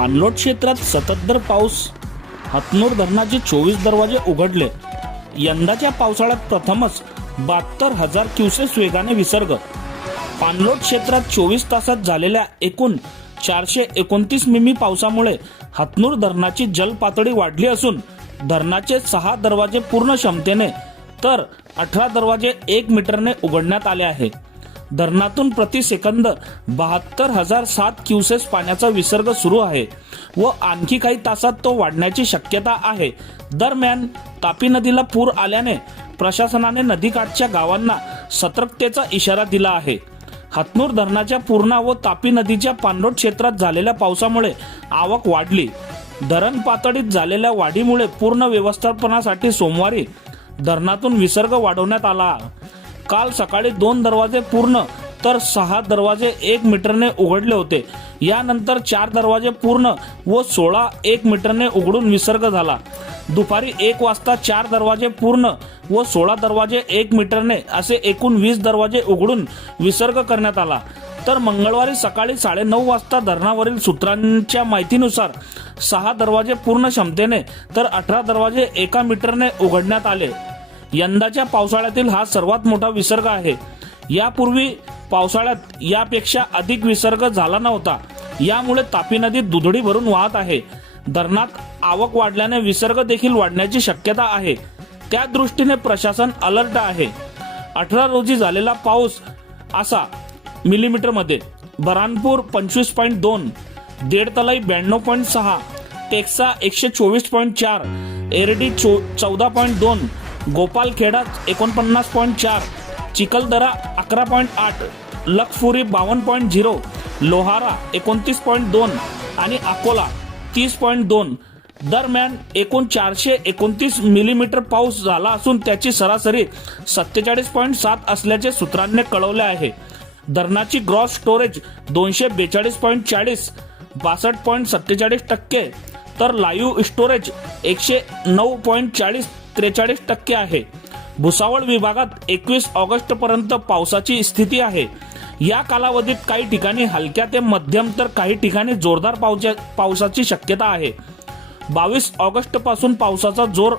पाणलोट क्षेत्रात सततधार पाऊस हतनूर धरणाचे चोवीस दरवाजे उघडले. यंदाच्या पावसाळ्यात प्रथमच बहात्तर हजार क्युसेस वेगाने विसर्ग. पाणलोट क्षेत्रात चोवीस तासात झालेल्या एकूण चारशे एकोणतीस मिमी पावसामुळे हतनूर धरणाची जलपातळी वाढली असून धरणाचे सहा दरवाजे पूर्ण क्षमतेने तर अठरा दरवाजे एक मीटरने उघडण्यात आले आहे धरणातून प्रति सेकंद बहात्तर हजार सात क्युसेस पाण्याचा विसर्ग सुरू आहे व आणखी काही तासात तो वाढण्याची शक्यता आहे. दरम्यान तापी नदीला पूर आल्याने प्रशासनाने नदीकाठच्या गावांना सतर्कतेचा इशारा दिला आहे. हतनूर धरणाच्या पूर्णा व तापी नदीच्या पाणलोट क्षेत्रात झालेल्या पावसामुळे आवक वाढली. धरण पातळीत झालेल्या वाढीमुळे पूर्ण व्यवस्थापनासाठी सोमवारी धरणातून विसर्ग वाढवण्यात आला. काल सकाळी दोन दरवाजे पूर्ण तर सहा दरवाजे एक मीटरने उघडले होते. यानंतर चार दरवाजे पूर्ण व सोळा एक मीटरने उघडून विसर्ग झाला. दुपारी एक वाजता चार दरवाजे पूर्ण व सोळा दरवाजे एक मीटरने असे एकूण वीस दरवाजे उघडून विसर्ग करण्यात आला. तर मंगळवारी सकाळी साडेनऊ वाजता धरणावरील सूत्रांच्या माहितीनुसार सहा दरवाजे पूर्ण क्षमतेने तर अठरा दरवाजे एका मीटरने उघडण्यात आले. यंदाच्या पावसाळ्यातील हा सर्वात मोठा विसर्ग आहे. यापूर्वी पावसाळ्यात यापेक्षा अधिक विसर्ग झाला नव्हता. यामुळे तापी नदी दुधडी भरून वाहत आहे. धरणात आवक वाढल्याने विसर्ग देखील वाढण्याची शक्यता आहे. त्या दृष्टीने प्रशासन अलर्ट आहे. अठरा रोजी झालेला पाऊस असा मिलीमीटरमध्ये बरानपूर पंचवीस पॉईंट दोन देडतलाई ब्याण्णव पॉईंट सहा टेक्सा एकशे चोवीस पॉईंट चार एरडी चो चौदा पॉईंट दोन गोपालखेडा एकोणपन्नास पॉईंट चार चिखलदरा अकरा पॉईंट आठ लखफुरी बावन्न पॉईंट झिरो लोहारा एकोणतीस पॉईंट दोन आणि अकोला तीस पॉईंट दोन. दरम्यान एकूण चारशे एकोणतीस मिलीमीटर पाऊस झाला असून त्याची सरासरी सत्तेचाळीस पॉईंट सात असल्याचे सूत्रांनी कळवले आहे. धरणाची ग्रॉस स्टोरेज दोनशे बेचाळीस पॉईंट चाळीस बासष्ट पॉईंट सत्तेचाळीस टक्के तर लाईव्ह स्टोरेज एकशे नऊ पॉईंट चाळीस त्रेचाळीस टक्के आहे. भुसावळ विभागात एकवीस ऑगस्ट पर्यंत पावसाची स्थिती आहे. या कालावधीत काही ठिकाणी हलक्या ते मध्यम तर काही ठिकाणी जोरदार पावसा पावसाची शक्यता आहे. बावीस ऑगस्टपासून पावसाचा जोर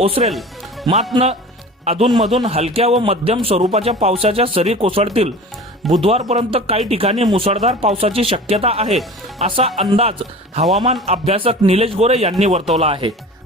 ओसरेल. मात्र अधूनमधून हलक्या व मध्यम स्वरूपाच्या पावसाच्या सरी कोसळतील. बुधवारपर्यंत काही ठिकाणी मुसळधार पावसाची शक्यता आहे असा अंदाज हवामान अभ्यासक निलेश गोरे यांनी वर्तवला आहे.